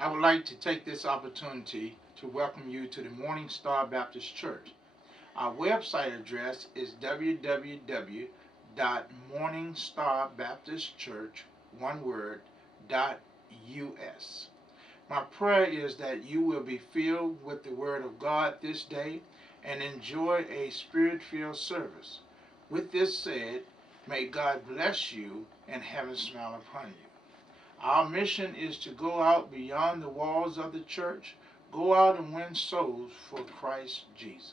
I would like to take this opportunity to welcome you to the Morning Star Baptist Church. Our website address is www.morningstarbaptistchurch, one word, .us. My prayer is that you will be filled with the Word of God this day and enjoy a spirit-filled service. With this said, may God bless you and heaven smile upon you. Our mission is to go out beyond the walls of the church, go out and win souls for Christ Jesus.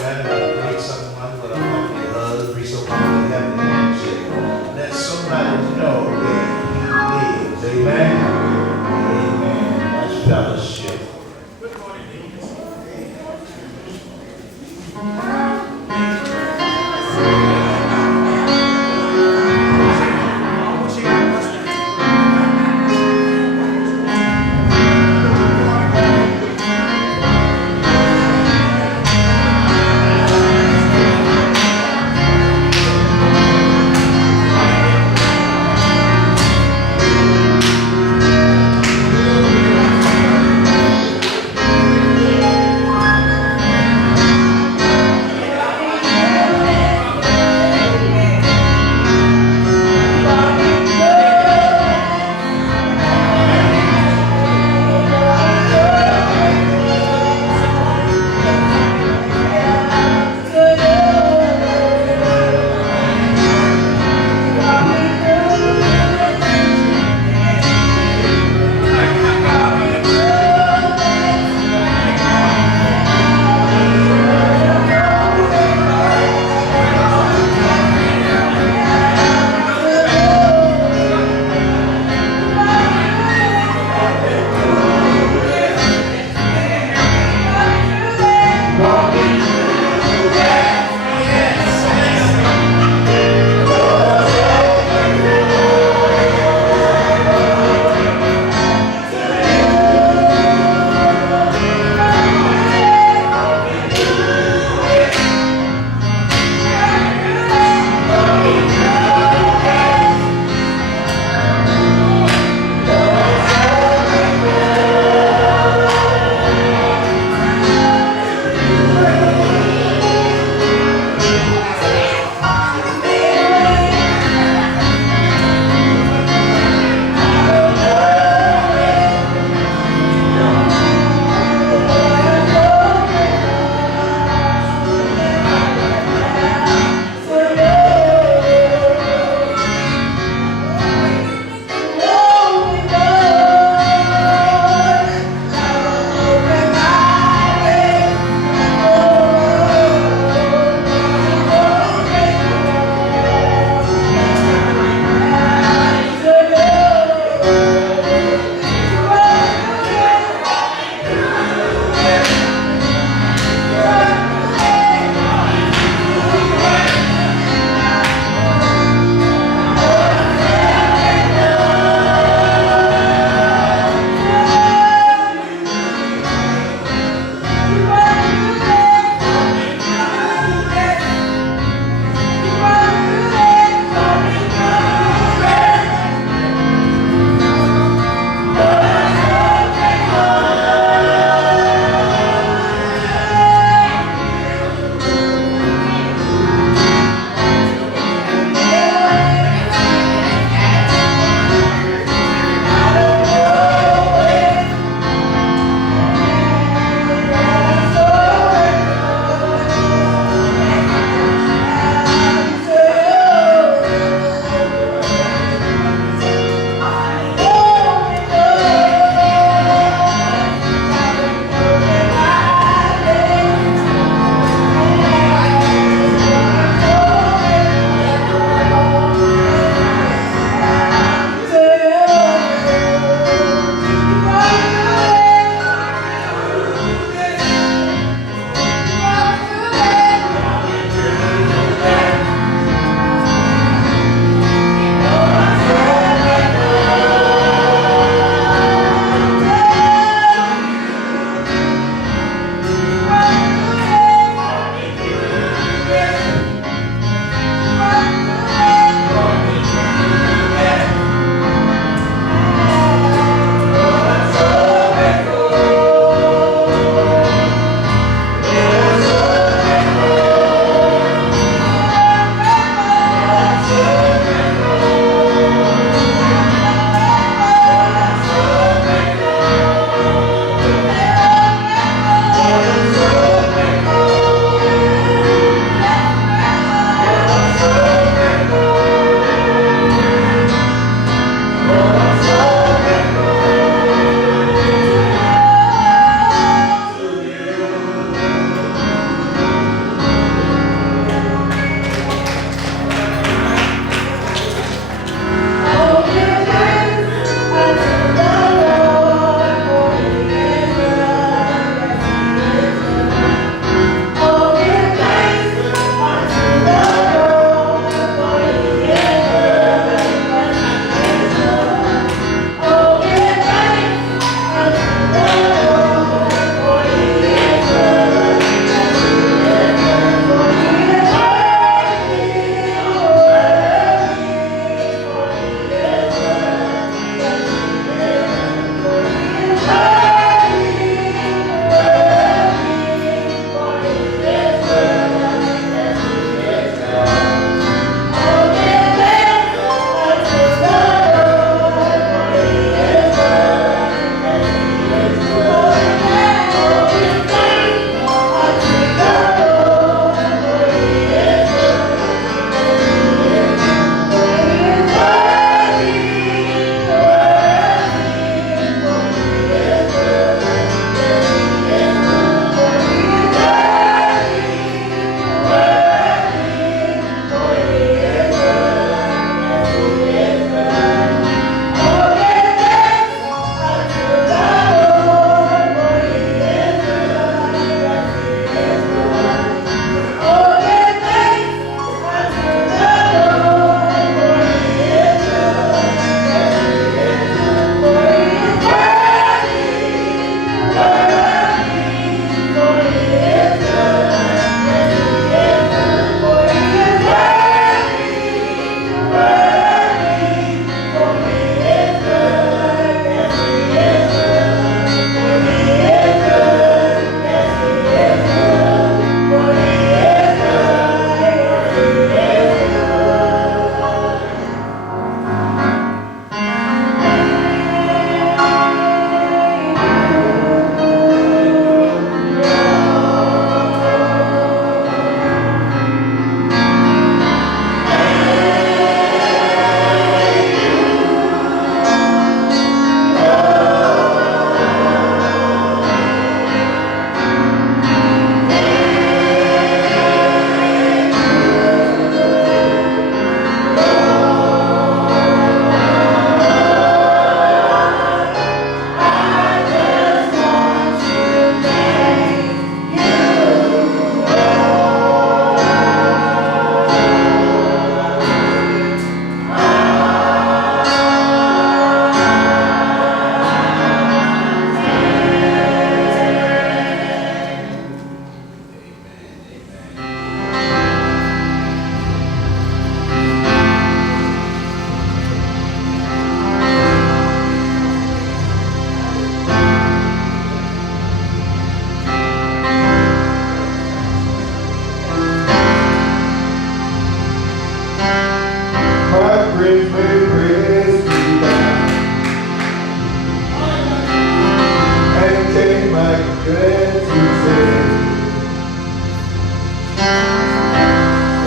man, to greet someone with a happy hug, greet someone with a happy handshake. Let somebody know that he lives. Amen. Amen. That's fellowship.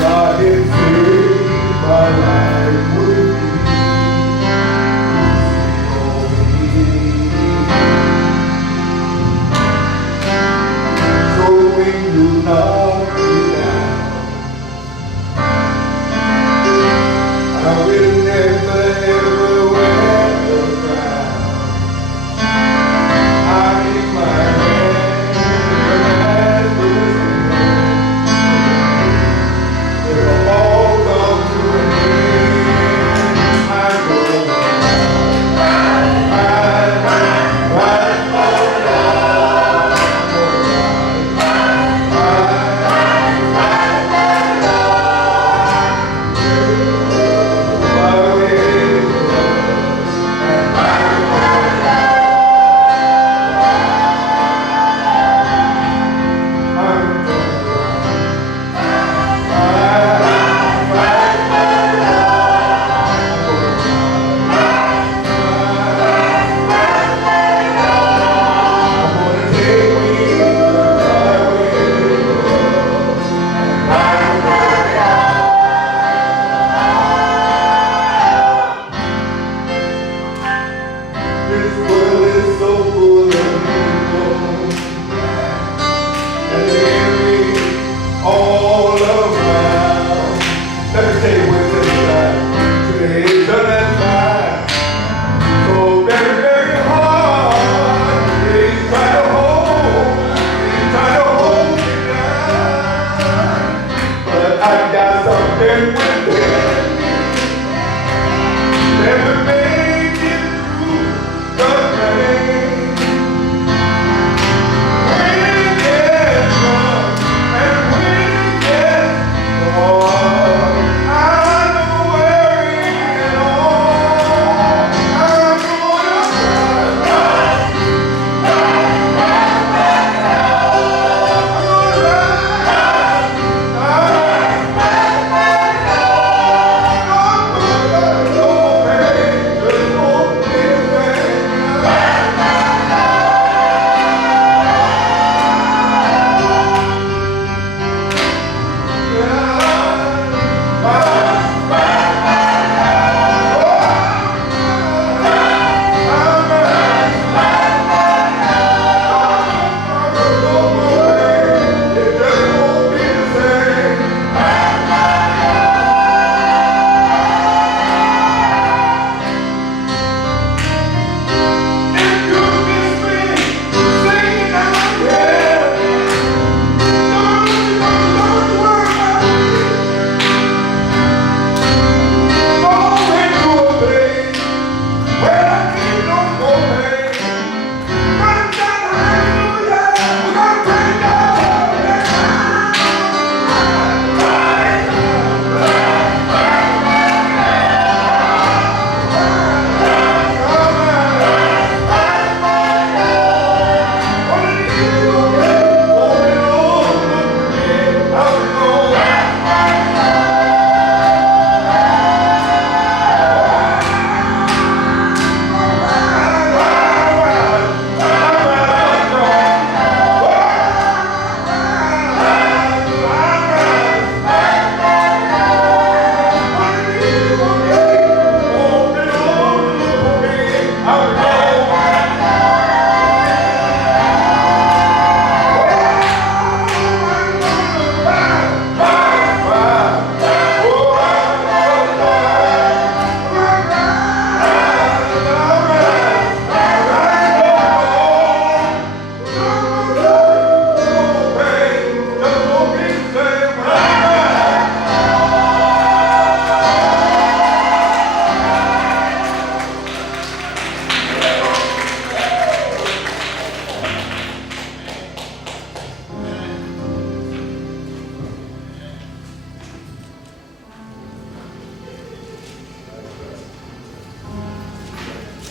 God can save my life with me. So when you knock me down, I will never ever wear the crown. I keep my hand in the master's hand. It will all come to an end. I go This world is so full of people, and the enemy all around. Let me tell you what's inside. Today is that time. So very, very hard. They try to hold me down. But I got something within me that will make it through the rain. When it gets rough and when it gets hard, I'm not worrying at all. I'm gonna rise.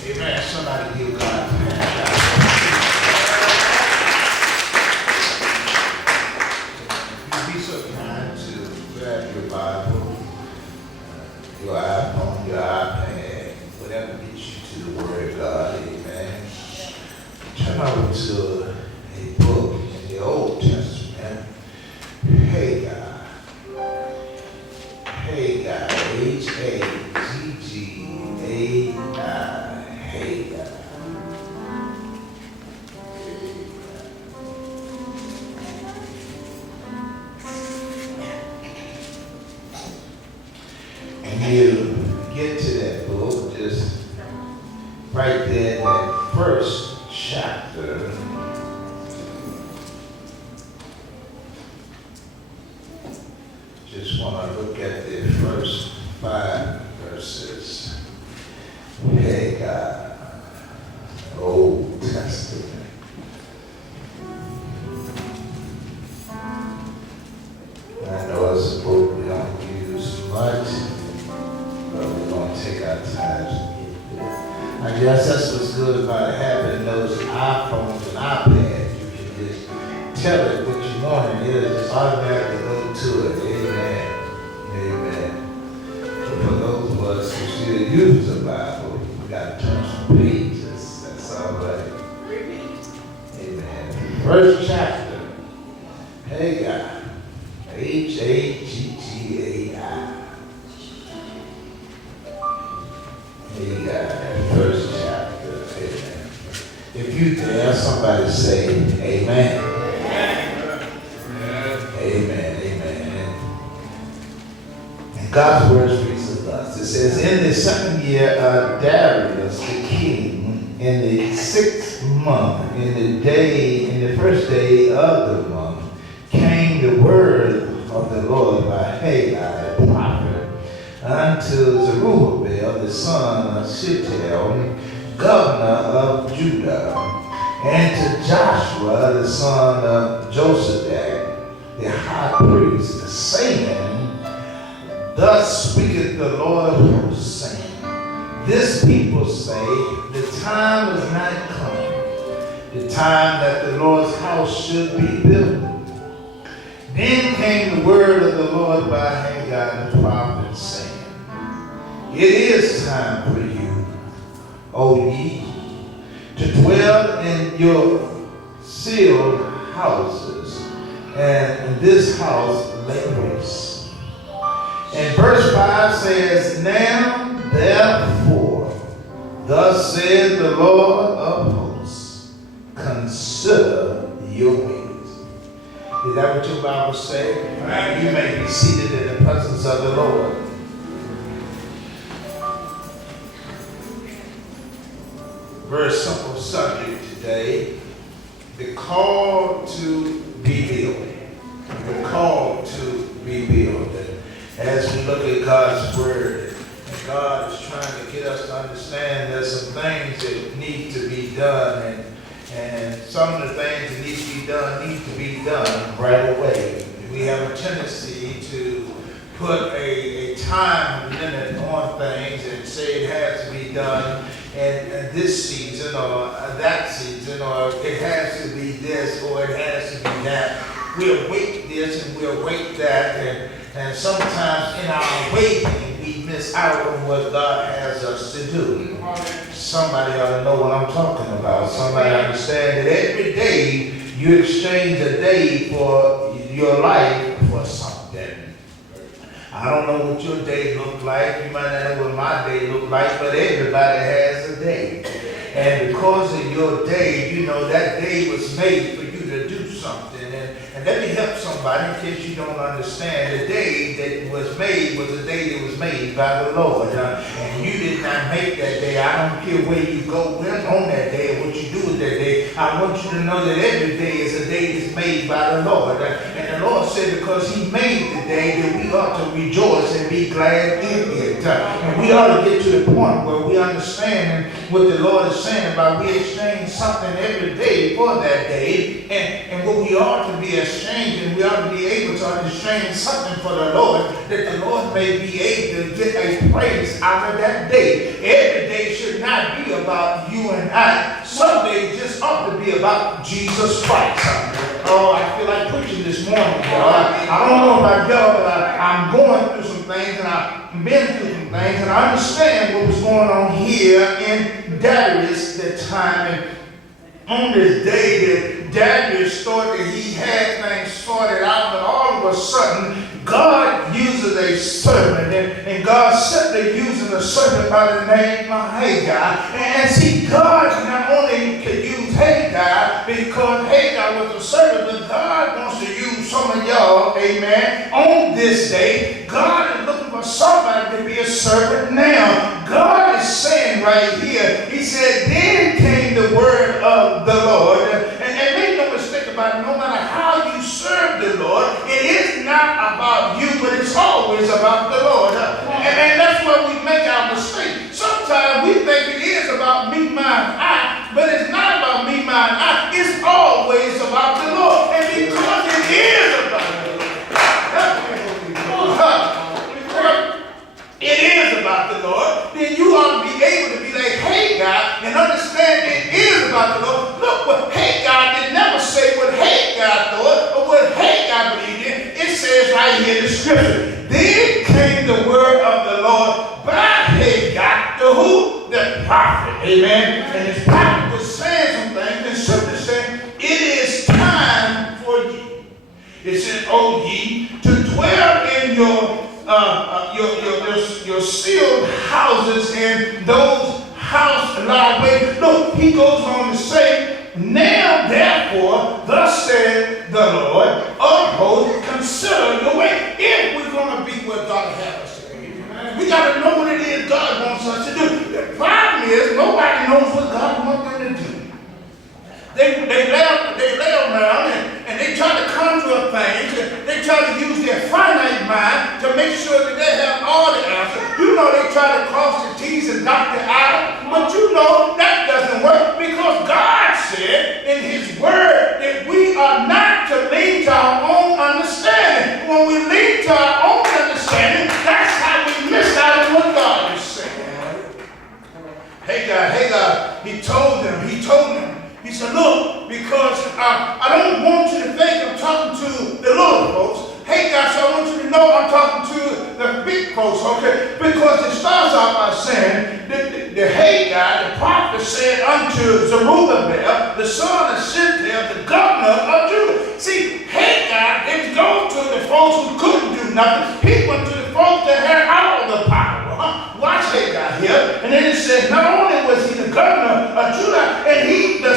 Amen. Somebody give God a hand. You'd be so kind to grab your Bible, your iPhone, your iPad, whatever gets you to the Word of God. Amen. Turn over to a book in the Old Testament. Hey, God. H-A-G-G-A-I. Hagar. And you get to that book, just right there in that first chapter. Just want to look at the first 5 verses. Hagar, Old Testament. I know it's a book we don't use much, but we're going to take our time to get there. I guess that's what's good about having those iPhones and iPads. You can just tell it what you want and it'll just automatically go to it. Amen. Amen. So for those of us who still use the Bible, we got to turn some pages. That's all right. Amen. First chapter. Hagar. H-A-G-G-A-I. Hagar. First chapter. Amen. If you there, somebody say amen. Amen. Amen. And God's word reads to us. It says, in the 2nd year of Darius the king, in the 6th month, in the first day of the month, came the word of the Lord by Hagar the prophet unto Zerubbabel the son of Shealtiel, governor of Judah, and to Joshua the son of Josadak, the high priest, saying, thus speaketh the Lord of hosts, saying, this people say, the time is not come, the time that the Lord's house should be built. Then came the word of the Lord by Hagar the prophet, saying, it is time for you, O ye, to dwell in your sealed houses, and in this house lay waste. And verse 5 says, now therefore, thus said the Lord of hosts, consider your ways. Is that what your Bible says? You may be seated in the presence of the Lord. Very simple subject today. The call to be built. The call to be built. As we look at God's word, and God is trying to get us to understand there's some things that need to be done, and some of the things that need to be done right away. We have a tendency to put a time limit on things and say it has to be done in this season or that season, or it has to be this or it has to be that. We'll wait this and we'll wait that, and sometimes in our waiting we miss out on what God has us to do. Somebody ought to know what I'm talking about. Somebody understand that every day you exchange a day for your life for something. I don't know what your day looked like. You might not know what my day looked like, but everybody has a day. And because of your day, you know that day was made for you to do something. And let me help somebody in case you don't understand. The day that was made was a day that was made by the Lord. And you did not make that day. I don't care where you go on that day or what you do with that day. I want you to know that every day is a day that's made by the Lord. And the Lord said because he made the day that we ought to rejoice and be glad in it. And we ought to get to the point where we understand what the Lord is saying about we exchange something every day for that day. And what we ought to be exchanging, we ought to be able to exchange something for the Lord, that the Lord may be able to get a praise out of that day. Every day should not be about you and I. Some days just ought to be about Jesus Christ. Oh, I feel like preaching this morning, y'all. I don't know about y'all, but I'm going through some things, and I've been through some things, and I understand what was going on here in Darius that time. And on this day that Darius thought that he had things sorted out, but all of of a sudden, God uses a servant, and God simply using a servant by the name of Hagar. And see, God not only could use Hagar because Hagar was a servant, but God wants to use some of y'all, amen, on this day. God is looking for somebody to be a servant now. God is saying right here, he said, then came the word of the Lord. And make no mistake about it, no matter how you serve the Lord, it is not about you, but it's always about the Lord. And that's where we make our mistake. Sometimes we think it is about me, mine, I, but it's not about me, mine, I. It's always about the Lord. And because it is about the Lord, it is about the Lord, then you ought to be able to be like Hagar and understand it is about the Lord. Look, what Hagar did never say what Hagar thought or what Hagar believed in. It says right here in the scripture, then came the word of the Lord by Hagar to who? The prophet. Amen. And his prophet was saying some things and simply saying, it is time for you. It says, O ye, to dwell in your sealed houses and those house lie wait. Look, he goes on to say, now therefore, thus said the Lord of hosts, consider your way. If we're going to be what God has us to be, we got to know what it is God wants us to do. The problem is, nobody knows what God wants them to do. They lay around and they try to conjure things. They try to use their finite mind to make sure that they have all the answers. You know, they try to cross the T's and dot the I's, but you know that doesn't work because God said in his word that we are not to lean to our own understanding. When we lean to our own understanding, that's how we miss out on what God is saying. Hagar, he told them. He said, look, because I don't want you to think I'm talking to the little folks. Hey, guys, I want you to know I'm talking to the big folks, okay? Because it starts out by saying that the Hagar, the prophet, said unto Zerubbabel, the son of Shealtiel, the governor of Judah. See, Hagar didn't go to the folks who couldn't do nothing. He went to the folks that had all the power. Watch Hagar here. And then it says, not only was he the governor of Judah, and he to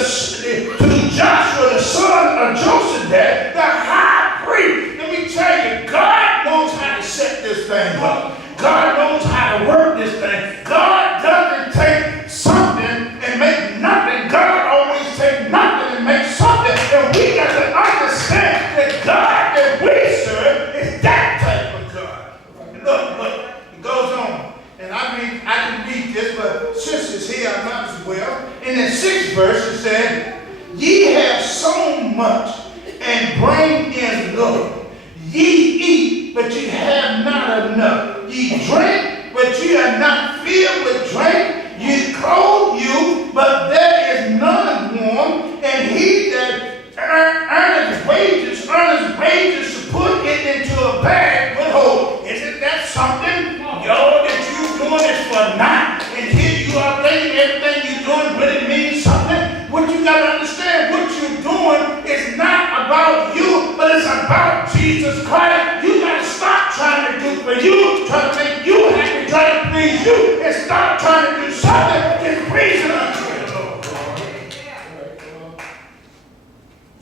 Joshua, the son of Josedek, the high priest. Let me tell you, God knows how to set this thing up. God knows how to work this thing. God doesn't take something and make nothing. God always takes nothing and makes something. And we got to understand that God that we serve is that type of God. Look, it goes on. And I didn't read this, but since it's here, I might as well. In the 6th verse, it said, ye have sown much and bring in little. Ye eat, but ye have not enough. Ye drink, but ye are not filled with drink. Ye clothe you, but there is none warm. And he that earneth wages to put it into a bag with hope. Isn't that something? Yo, that you doing this for naught. And here you are thinking everything you're doing really means something. What you got to understand, what you're doing is not about you, but it's about Jesus Christ. You got to stop trying to do for you, trying to make you happy, trying to please you, and stop trying to do something that's pleasing unto the Lord.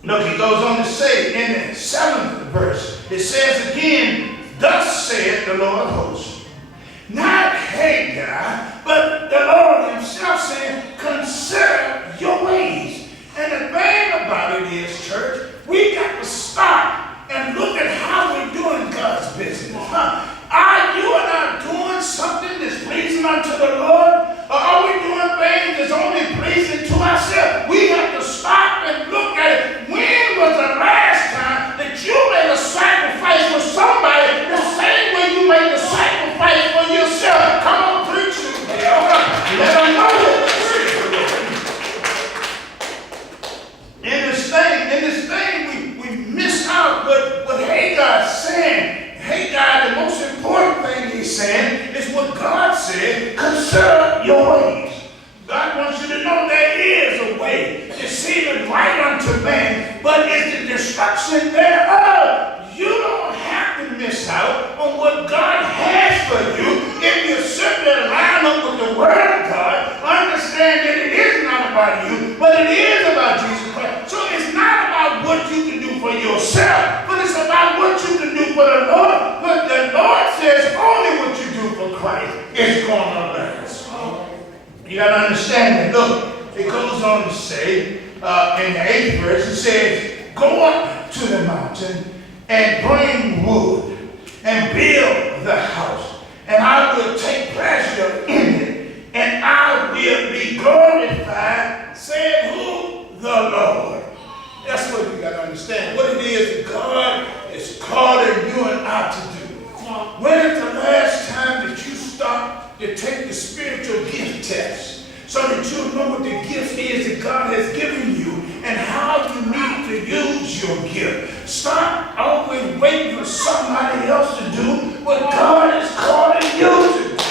Look, he goes on to say in the 7th verse, it says again, thus saith the Lord of hosts. Not Hagar, but the Lord himself saying, consider your ways. And the thing about it is, church, we got to stop and look at how we're doing God's business. Are you and I doing something that's pleasing unto the Lord? Or are we doing things that's only pleasing to ourselves? We have to stop and look at it. When was the last time that you made a sacrifice for somebody the same way you made the sacrifice on what God has for you, if you simply line up with the Word of God, understand that it is not about you, but it is about Jesus Christ. So it's not about what you can do for yourself, but it's about what you can do for the Lord. But the Lord says only what you do for Christ is going to last. You got to understand that. Look, it goes on to say in the 8th verse, it says, go up to the mountain and bring wood and build the house, and I will take pleasure in it, and I will be glorified, said who? The Lord. That's what you got to understand. What it is God is calling you and I to do. When is the last time that you stop to take the spiritual gift test so that you know what the gift is that God has given you and how you need to use your gift? Stop always waiting for somebody else to do what God is calling you to do.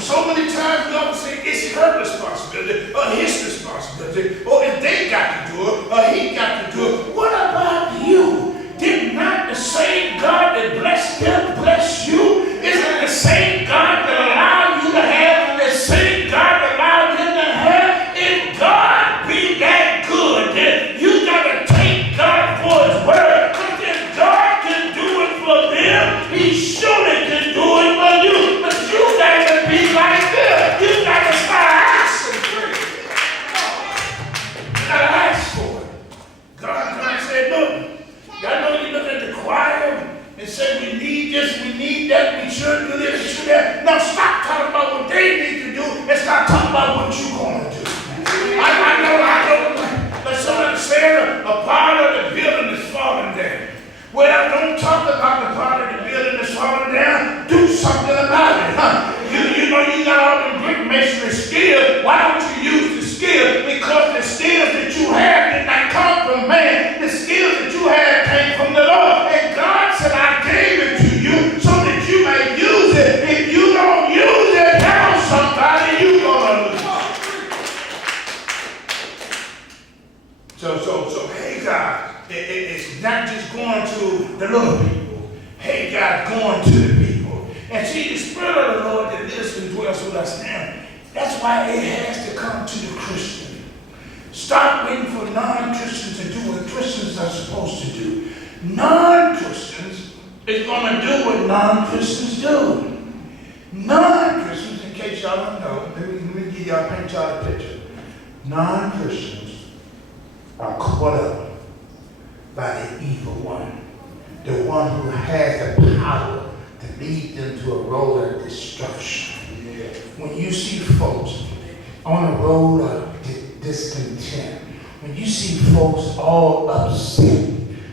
So many times God will say it's her responsibility or his responsibility, or if they got to do it or he got to do it. What about you? Did not the same God that blessed them bless you? Isn't the same God that allowed you to have the same God that allowed him to have? If God be that good, then you got to take God for his word. Because if God can do it for them, he surely can do it for you. But you got to be like them. You got to start asking for it. You got to ask for it. God said, look. Y'all know you look at the choir and say we need this, we need that, we should do this, we should do that. Now stop talking about what they need to do and start talking about what you're going to do. I know. But somebody said a part of the building is falling down. Well, don't talk about the part of the building that's falling down. Do something about it, huh? You know you got all the brick masonry skills. Why don't you use the skills? Because the skills that you have did not come from man. The skills that you have came from the Lord. And God said, I gave it to you so that you may use it. If you don't use it, tell somebody you're going to lose. So hey God, it's not just going to the little people. Hey God, going to the people. And see, the Spirit of the Lord that lives and dwells with us now, that's why it has to come to the Christian. Stop waiting for non-Christians to do what Christians are supposed to do. Non-Christians is going to do what non-Christians do. Non-Christians, in case y'all don't know, let me give y'all, paint y'all a picture. Non-Christians are caught up by the evil one. The one who has the power to lead them to a road of destruction. When you see folks on a road of discontent, when you see folks all upset,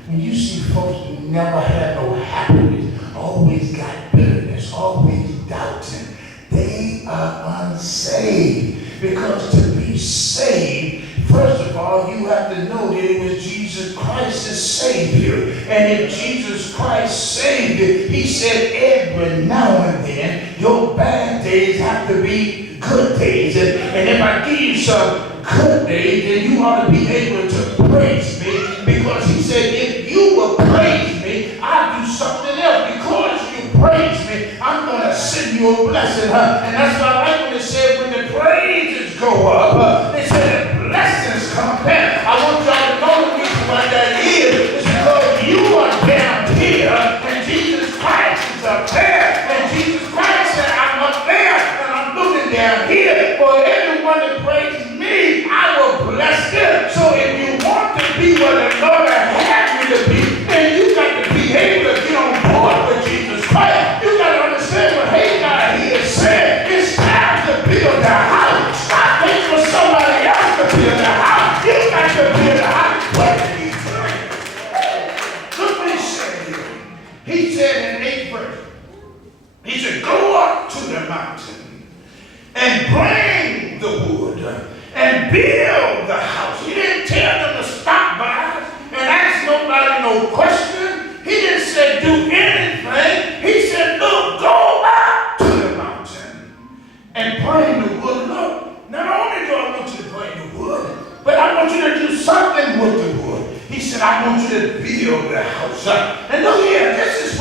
when you see folks who never had no happiness, always got bitterness, always doubting, they are unsaved. Because to be saved, first of all, you have to know that it was Jesus Christ as Savior. And if Jesus Christ saved you, he said every now and then, your bad days have to be good days. And if I give you some good days, then you ought to be able to praise me. Because he said, if you will praise me, I'll do something else. Because you praise me, I'm going to send you a blessing. And that's why I like when it said, when the praises go up, they said the blessings come down. I want y'all to know the reason why that is because you are down here and Jesus Christ is up there. And Jesus Christ said, I'm up there and I'm looking down here. For everyone that praises me, I will bless them. So if you want to be what the Lord has you to be, then you got to be able to get on board with Jesus Christ. You got to understand what Hagar here said. It's time to build a house. Stop waiting for somebody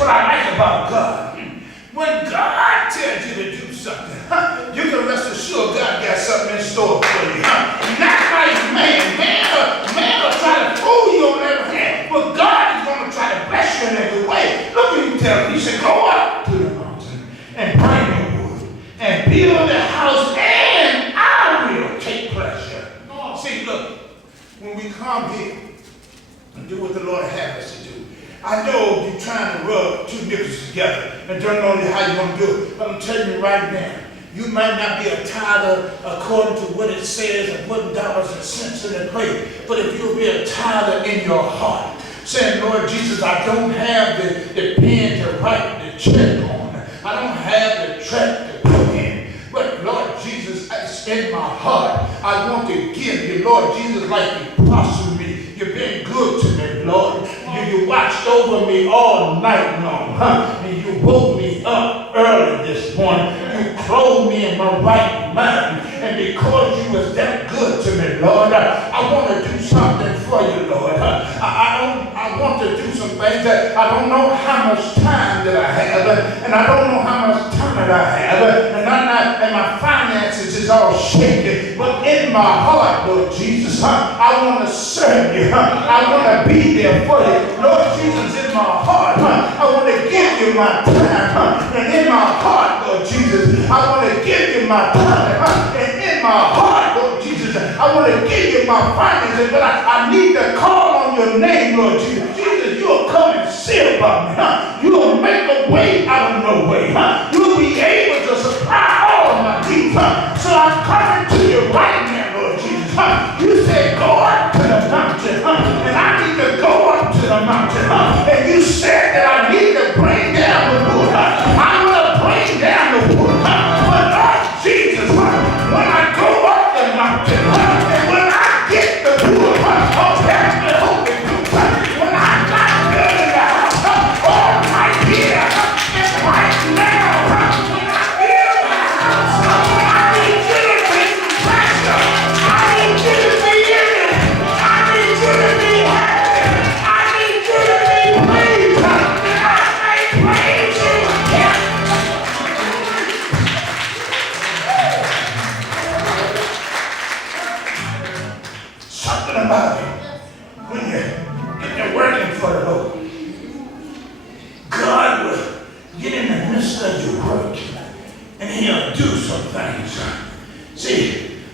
what I like about God. When God tells you to do something, you can rest assured God got something in store for you. Not like man. Man will try to fool you on every hand, but God is going to try to bless you in every way. Look what he tells me. He said, go up to the mountain and bring the wood and build a house, and I will take pleasure. See, look, when we come here and do what the Lord has us to do, I know you're trying to rub two nickels together and don't know how you're going to do it. But I'm telling you right now, you might not be a tither according to what it says and putting dollars and cents in the plate. But if you'll be a tither in your heart, saying, Lord Jesus, I don't have the pen to write the check on. I don't have the check to put in. But Lord Jesus, it's in my heart. I want to give you, Lord Jesus, like you prospered me. You've been good to me, Lord. You watched over me all night long. And you woke me up early this morning. You clothed me in my right mind. And because you was that good to me, Lord, I want to do something for you, Lord. I want to do some things that I don't know how much time that I have, and I don't know how much time that I have, and my finances is all shaky. But in my heart, Lord Jesus, I want to serve you. I want to be there for you. Lord Jesus, in my heart, I want to give you my time. And in my heart, Lord Jesus, I want to give you my time. And in my heart, Lord Jesus, I want to give you my finances. But I need to call on your name, Lord Jesus. Jesus, you'll come and see about me. You'll make a way out of no way. You'll be able to supply all of my needs. So I'm coming to you right now, Lord Jesus. You said go up to the mountain. And I need to go up to the mountain. And you said that I need to bring down the wood. I'm going to bring down the wood. But Lord Jesus, when I go up the mountain, and when I get the wood, oh, that's the Holy Ghost. When I'm not building the house, all right here, and right now, when I build the house, I need you to take some pressure. I need you to be in it. I need you to be happy. I need you to be praised. And I may praise you. Yeah. Something about it. When you're working for the Lord, God will get in the midst of your work and he'll do some things. See,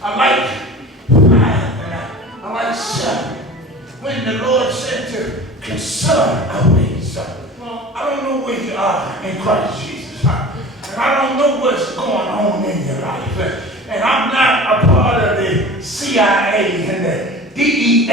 I like 5 and I like 7. When the Lord said to consider our ways, I don't know where you are in Christ Jesus. And I don't know what's going on in your life. And I'm not a part of the CIA and the DEA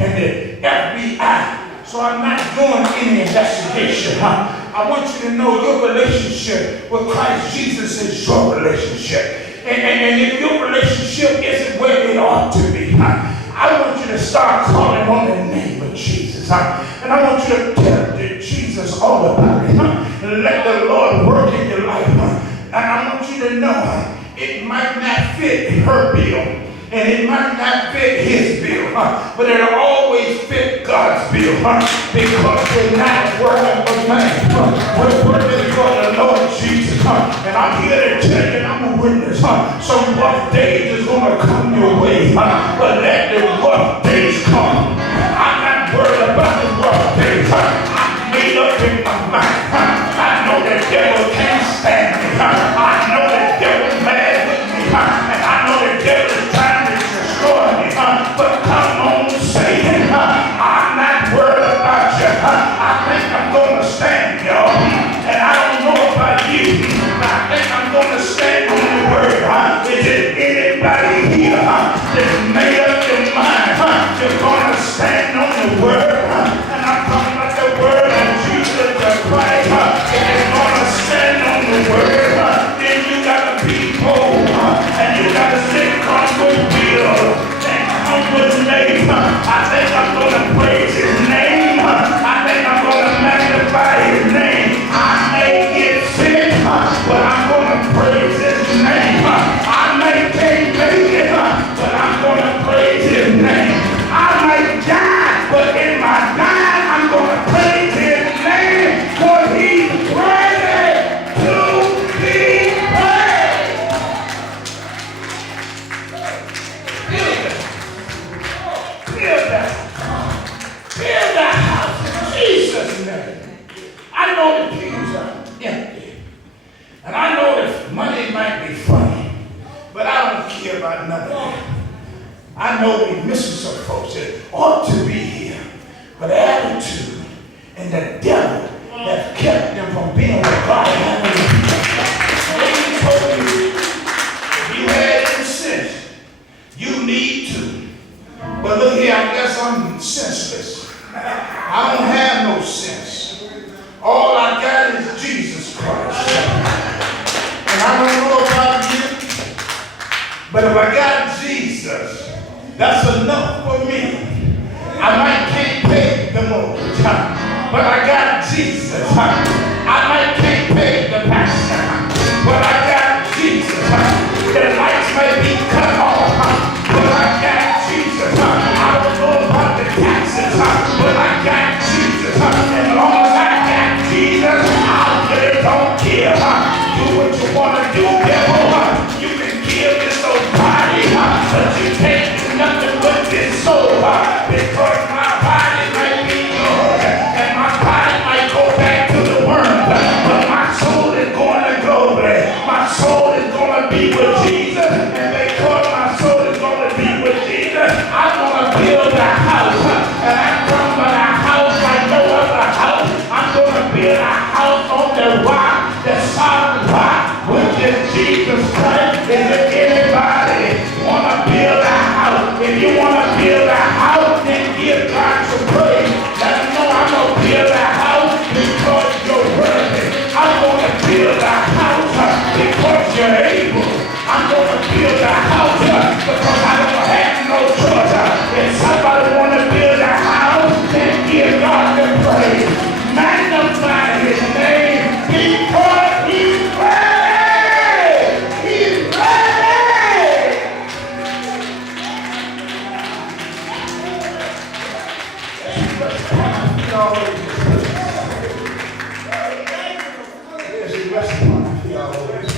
and the FBI. So I'm not doing any investigation. I want you to know your relationship with Christ Jesus is your relationship. And if your relationship isn't where it ought to be, I want you to start calling on the name of Jesus. And I want you to tell Jesus all about it. And let the Lord work in your life. And I want you to know it might not fit her bill. And it might not fit his bill, but it'll always fit God's bill, because we're not working for man. We're working for the Lord Jesus. And I'm here to tell you, and I'm a witness, some rough days is going to come your way, but let the rough days come. I'm not worried about the rough days. I'm made up in my mind. I know the devil can't stand me. I know the devil's mad with me. And I know the devil is trying to destroy me. But come on, Satan, I'm not worried about you. I think I'm going to stand, y'all. And I don't know about you, but I think I'm going to stand on the word. Is there anybody here that's made up your mind? You're going to stand on the word. And I'm talking about the word of Jesus Christ. If you're going to stand on the word, then you got to be bold. And you got to say, come with will and come with name. I think I'm going to praise his name. I think I'm going to magnify his name. I may get sick, but I'm going to praise his name. I may can't make it, but I'm going to praise his name. I may die, but in my dying, I'm going to praise his name, for he know the pews are empty. And I know that money might be funny, but I don't care about none of that. I know we're missing some folks that ought to be here, but the attitude and the devil have kept them from being what God had them to be. They told you, if you had any sense, you need to. But look here, I guess I'm senseless. I don't have no sense. All I got is Jesus Christ. And I don't know about you, but if I got Jesus, that's enough for me. I might can't pay the mortgage, but I got Jesus. I might can't pay the pastor, but I got Jesus. The lights may be cut off, but I got Jesus. I don't know about the taxes, but I got Jesus. As long as I got Jesus, I really don't care. Do what you want to do, devil. You can kill this old body, but you can't do nothing with this soul. Because my body might be good, and my body might go back to the world, but my soul is going to glory. My soul is going to be with Jesus, and because my soul is going to be with Jesus, I'm going to build a house, and I'm talking about a house like no other house. I'm going to build a house on the rock, the solid rock, which is Jesus Christ. Is there anybody want to build a house? If you want to build a house, then give God some praise. Let him know I'm going to build a house because you're worthy. I'm going to build a house because you're able. I'm going to build a house because I don't have no choice. If somebody want to build a house, then give God the praise. Magnify his name because he's ready. He's ready. Yes, he rests upon my feet always.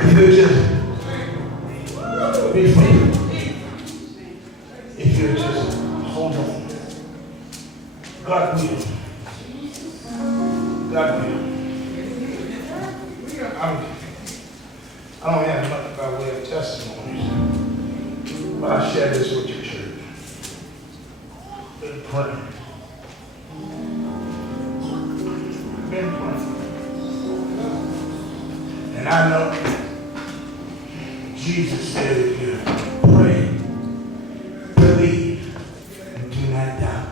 If you just be faithful, if you just hold on, God will. God will. I don't have much by way of testimonies, but I share this with your church. Been praying. Been praying. And I know Jesus said, if you pray, believe, and do not doubt.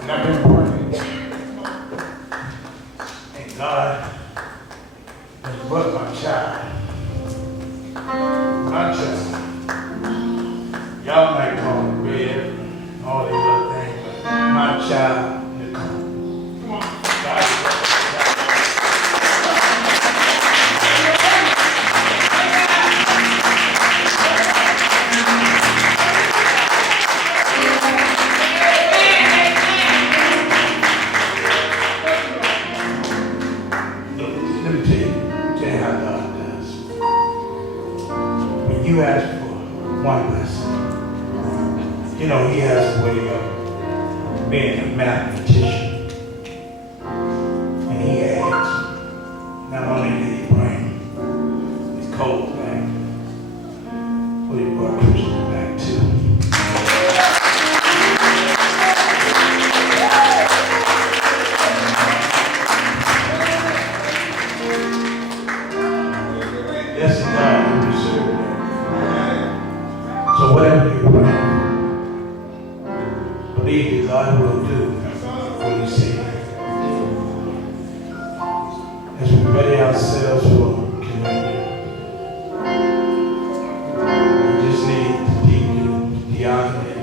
And I've been praying. And God has brought my child. My child. Y'all might call him red and all these other things, but my child, Nicole. Come on. God. You ask for one blessing. You know, he has a way of being a mathematician. And he adds, not only did he bring his cold back, but he brought Christian back too. Yes, God, who we serve. So whatever you pray, believe that God will do what he said. As we ready ourselves for communion, we just need the deacon, the diaconate,